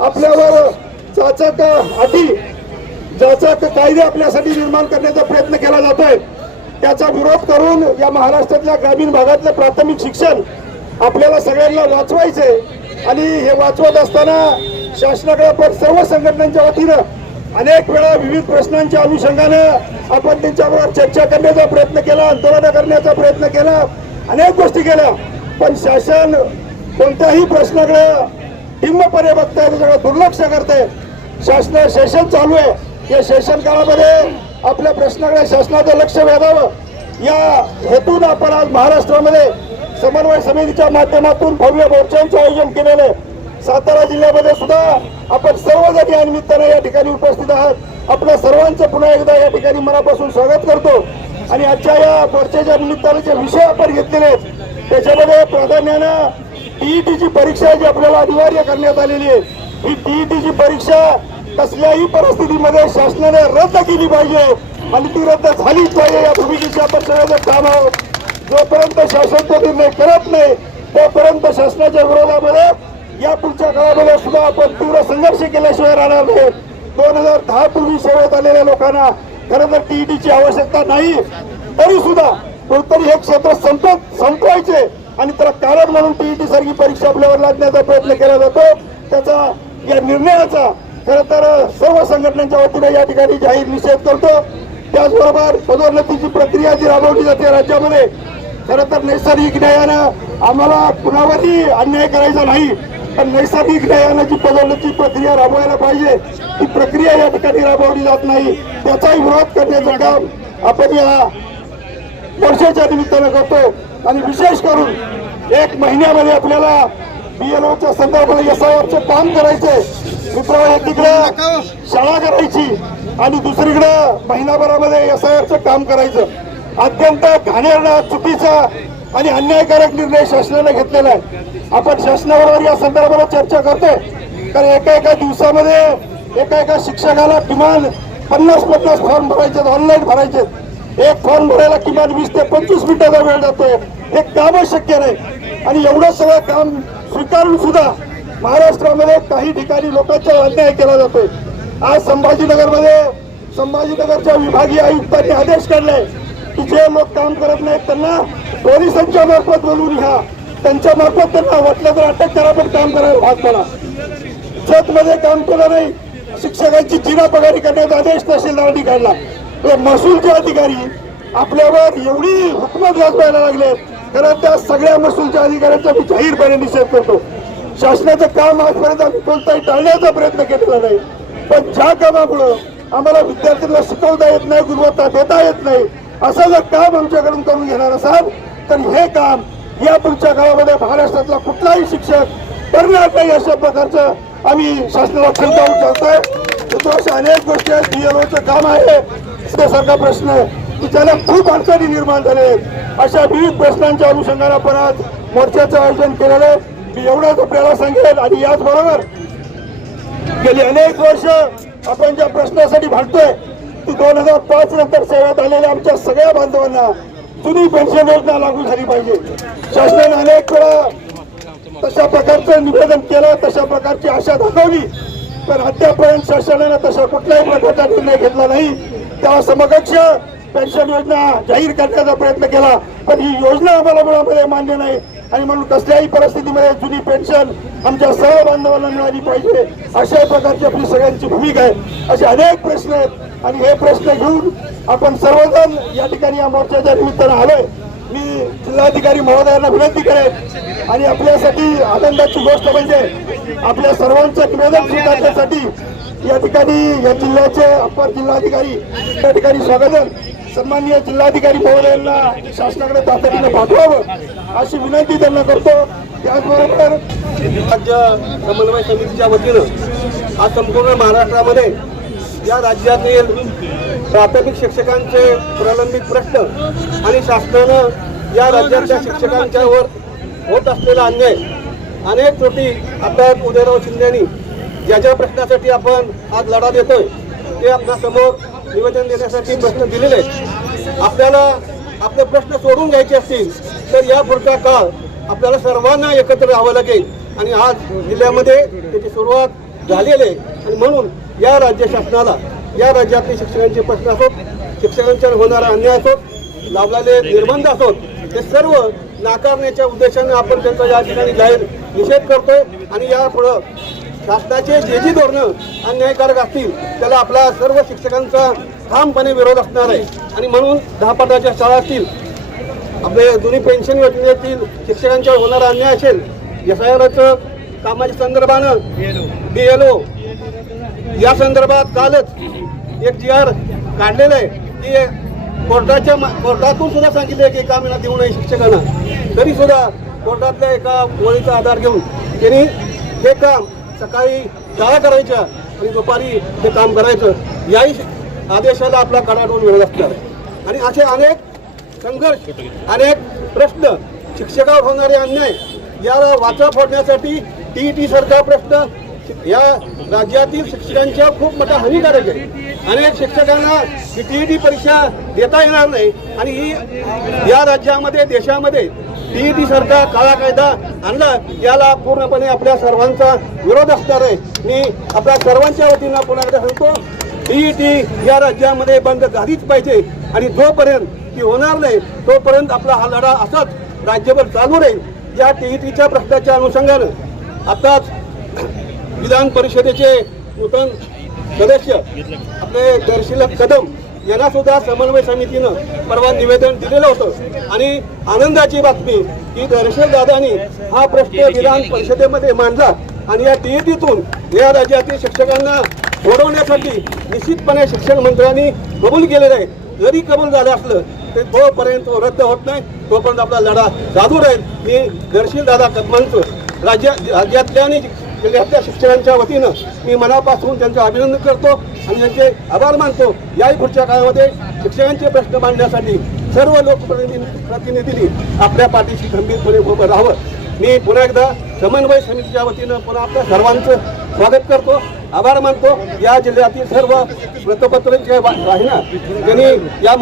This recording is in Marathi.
आपल्यावर चाचक अटी जाचक कायदे आपल्यासाठी निर्माण करण्याचा प्रयत्न केला जातोय। त्याचा विरोध करून या महाराष्ट्रातल्या ग्रामीण भागातलं प्राथमिक शिक्षण आपल्याला सगळ्यांना वाचवायचंय आणि हे वाचवत असताना शासनाकडे आपण सर्व संघटनांच्या वतीनं अनेक वेळा विविध प्रश्नांच्या अनुषंगानं आपण त्यांच्याबरोबर चर्चा करण्याचा प्रयत्न केला, आंदोलन करण्याचा प्रयत्न केला, अनेक गोष्टी केल्या, पण शासन कोणत्याही प्रश्नाकडे टिंबपणे बघताय, त्याच्याकडे दुर्लक्ष करते। शासन सेशन चालू आहे, या सेशन काळामध्ये आपल्या प्रश्नाकडे शासनाचं लक्ष वेधावं या हेतून आपण आज महाराष्ट्रामध्ये समन्वय समितीच्या माध्यमातून भव्य मोर्चांचं आयोजन केलेलं। सातारा जिल्ह्यामध्ये सुद्धा आपण सर्वजण या निमित्ताने या ठिकाणी उपस्थित आहात। आपल्या सर्वांचं पुन्हा एकदा या ठिकाणी मनापासून स्वागत करतो आणि आजच्या या मोर्चाच्या निमित्ताने जे विषय आपण घेतलेले आहेत त्याच्यामध्ये प्राधान्यानं टीईटीची परीक्षा जी आपल्याला अनिवार्य करण्यात आलेली आहे, ही टीईटीची परीक्षा कसल्याही परिस्थितीमध्ये शासनाने रद्द केली पाहिजे आणि ती रद्द झालीच पाहिजे या भूमिकेची आपण सगळेजण ठाम आहोत। जोपर्यंत शासन तो निर्णय करत नाही तोपर्यंत शासनाच्या विरोधामध्ये या पुढच्या काळामध्ये सुद्धा आपण तीव्र संघर्ष केल्याशिवाय राहणार नाही। 2010 पूर्वी सेवेत आलेल्या लोकांना खरं तर टीईटीची आवश्यकता नाही, तरी सुद्धा कोणतरी हे क्षेत्र संपवायचे आणि त्याला कारण म्हणून टीईटी सारखी परीक्षा आपल्यावर लादण्याचा प्रयत्न केला जातो। त्याचा या निर्णयाचा खरं तर सर्व संघटनांच्या वतीने या ठिकाणी जाहीर निषेध करतो। त्याचबरोबर पदोन्नतीची प्रक्रिया जी राबवली जाते राज्यामध्ये, खरं तर नैसर्गिक न्यायानं आम्हाला कुणावरही अन्याय करायचा नाही, पण नैसर्गिक न्यायानं जी पदोन्नती प्रक्रिया राबवायला पाहिजे ती प्रक्रिया या ठिकाणी राबवली जात नाही, त्याचाही विरोध करण्याचं काम आपण या मोर्चाच्या निमित्तानं करतो। आणि विशेष करून 1 महिन्यामध्ये आपल्याला बीएलओच्या संदर्भात एसआयआरचं काम करायचंय। मित्रांनो, एकीकडे शाळा करायची आणि दुसरीकडे महिनाभरामध्ये एसआयआरचं काम करायचं, अत्यंत घाणेरडा, चुकीचा आणि अन्यायकारक निर्णय शासनाने घेतलेला आहे। आपण शासनाबरोबर या संदर्भात चर्चा करतोय, कारण एका दिवसामध्ये एका शिक्षकाला किमान 50 फॉर्म भरायचे, ऑनलाईन भरायचे। एक फॉर्म भरायला किमान 20 ते 25 मिनिटाचा वेळ जातोय, हे काम शक्य नाही। आणि एवढं सगळं काम स्वीकारून सुद्धा महाराष्ट्रामध्ये काही ठिकाणी लोकांचा अन्याय केला जातोय। आज संभाजीनगरच्या विभागीय आयुक्तांनी आदेश काढलाय की जे लोक काम करत नाहीत त्यांना पोलिसांच्या मार्फत बोलवून घ्या, त्यांच्या मार्फत त्यांना वाटलं तर अटक करा, पण काम करायला भाग पडा। छतमध्ये काम केलं नाही, शिक्षकांची जिना पगारी करण्याचा आदेश तहसीलदारांनी काढला। महसूलचे अधिकारी आपल्यावर एवढी हुकूमत गाजवायला लागले, कारण त्या सगळ्या महसूलच्या अधिकाऱ्यांचा मी जाहीरपणे निषेध करतो। शासनाचं काम आजपर्यंत आम्ही कोणताही टाळण्याचा प्रयत्न केलेला नाही, पण ज्या कामामुळं आम्हाला विद्यार्थ्यांना शिकवता येत नाही, गुणवत्ता देता येत नाही, असं जर काम आमच्याकडून करून घेणार असाल तर हे काम या पुढच्या काळामध्ये महाराष्ट्रातला कुठलाही शिक्षक करणार नाही, अशा प्रकारचं आम्ही शासनाला खंत उच्चारतोय। अशा अनेक गोष्टी आहेत, बीएलओचं काम आहे त्यासारखा प्रश्न आहे की ज्याला खूप अडचणी निर्माण झाले, अशा विविध प्रश्नांच्या अनुषंगाने आपण आज मोर्चाचं आयोजन केलेलं आहे। मी एवढंच आपल्याला सांगेल आणि याचबरोबर गेली अनेक वर्ष आपण ज्या प्रश्नासाठी भांडतोय ती 2005 नंतर सेवेत आलेल्या आमच्या सगळ्या बांधवांना जुनी पेन्शन योजना लागू झाली पाहिजे। शासनाने अनेक वेळा तशा प्रकारचं निवेदन केलं, तशा प्रकारची आशा दाखवली, पण अद्यापर्यंत शासनाने तशा कुठल्याही प्रकारचा निर्णय घेतला नाही। त्या समकक्ष पेन्शन योजना जाहीर करण्याचा प्रयत्न केला, पण ही योजना आम्हाला मुळामध्ये मान्य नाही आणि म्हणून कसल्याही परिस्थितीमध्ये जुनी पेन्शन आमच्या सर्व बांधवांना मिळाली पाहिजे, अशा प्रकारची आपली सगळ्यांची भूमिका आहे। असे अनेक प्रश्न आहेत आणि हे प्रश्न घेऊन आपण सर्वजण या ठिकाणी या मोर्चाच्या निमित्तानं आलोय। मी जिल्हाधिकारी महोदयांना विनंती करेन आणि आपल्यासाठी आनंदाची गोष्ट म्हणजे आपल्या सर्वांचं निवेदन स्वीकारण्यासाठी या ठिकाणी या जिल्ह्याचे अपर जिल्हाधिकारी या ठिकाणी स्वागतन सन्माननीय जिल्हाधिकारी महोदयांना शासनाकडे तातडीने पाठवावं अशी विनंती त्यांना करतो। त्याचबरोबर राज्य समन्वय समितीच्या वतीनं आज संपूर्ण महाराष्ट्रामध्ये या राज्यातील प्राथमिक शिक्षकांचे प्रलंबित प्रश्न आणि शासनानं या राज्यातल्या शिक्षकांच्यावर होत असलेला अन्याय अनेक त्रुटी आता उदयनराव शिंदेनी ज्या ज्या प्रश्नासाठी आपण आज लढा देतोय ते आपल्या समोर निवेदन देण्यासाठी प्रश्न दिलेले आहेत. आपल्याला आपले प्रश्न सोडून घ्यायचे असतील तर या पुढचा काळ आपल्याला सर्वांना एकत्र राहावं लागेल आणि आज जिल्ह्यामध्ये त्याची सुरुवात झालेली आहे. आणि म्हणून या राज्य शासनाला या राज्यातले शिक्षकांचे प्रश्न असोत, शिक्षकांच्यावर होणारा अन्याय असोत, लावलेले निर्बंध असोत, हे सर्व नाकारण्याच्या उद्देशाने आपण त्यांचा या ठिकाणी जाहीर निषेध करतोय. आणि यापुढं शासनाचे जे धोरणं अन्यायकारक असतील त्याला आपल्या सर्व शिक्षकांचा ठामपणे विरोध असणार आहे. आणि म्हणून 10 पटाच्या शाळा असतील, आपले जुनी पेन्शन योजनेतील शिक्षकांच्यावर होणारा अन्याय असेल, SIR कामाच्या संदर्भानं BLO या संदर्भात कालच एक GR काढलेलं आहे की कोर्टातून सुद्धा सांगितलं की एका महिन्यात देऊ नये शिक्षकांना, तरी सुद्धा कोर्टातल्या एका ओळीचा आधार घेऊन त्यांनी हे काम सकाळी शाळा करायच्या आणि दुपारी हे काम करायचं, याही आदेशाला आपला कडाडून मिळत असणार आहे. आणि असे अनेक संघर्ष, अनेक प्रश्न, शिक्षकावर होणारे अन्याय याला वाचा फोडण्यासाठी TET सारखा प्रश्न या राज्यातील शिक्षकांच्या खूप मोठा हानिकारक आहे. अनेक शिक्षकांना ही TET परीक्षा देता येणार नाही आणि ही या राज्यामध्ये, देशामध्ये TET सारखा काळा कायदा आणला, याला पूर्णपणे आपल्या सर्वांचा विरोध असणार आहे. मी आपल्या सर्वांच्या वतीनं पुन्हा एकदा सांगतो, TET या राज्यामध्ये बंद झालीच पाहिजे आणि जोपर्यंत ती होणार नाही तोपर्यंत आपला हा लढा असाच राज्यभर चालू राहील. या TETच्या प्रश्नाच्या अनुषंगानं आताच विधान परिषदेचे नूतन सदस्य आपले दर्शिलक कदम यांना सुद्धा समन्वय समितीनं परवा निवेदन दिलेलं होतं. आणि आनंदाची बातमी की दर्शल दादांनी हा प्रश्न विधान परिषदेमध्ये मांडला आणि या TETतून या राज्यातील शिक्षकांना सोडवण्यासाठी निश्चितपणे शिक्षण मंत्र्यांनी कबूल केलेलं आहे. जरी कबूल झालं असलं तर तोपर्यंत रद्द होत नाही, तोपर्यंत आपला लढा चालू राहील. मी दर्शील दादा कदमांचं राज्यातल्या आणि जिल्ह्यातल्या शिक्षकांच्या वतीनं मी मनापासून त्यांचं अभिनंदन करतो आणि त्यांचे आभार मानतो. याही पुढच्या काळामध्ये शिक्षकांचे प्रश्न मांडण्यासाठी सर्व लोकप्रतिनिधींनी आपल्या पाठीशी खंबीरपणे उभं राहावं. मी पुन्हा एकदा समन्वय समितीच्या वतीनं पुन्हा आपल्या सर्वांचं स्वागत करतो, आभार मानतो. या जिल्ह्यातील सर्व वृत्तपत्रांच्या वाहिन्या त्यांनी या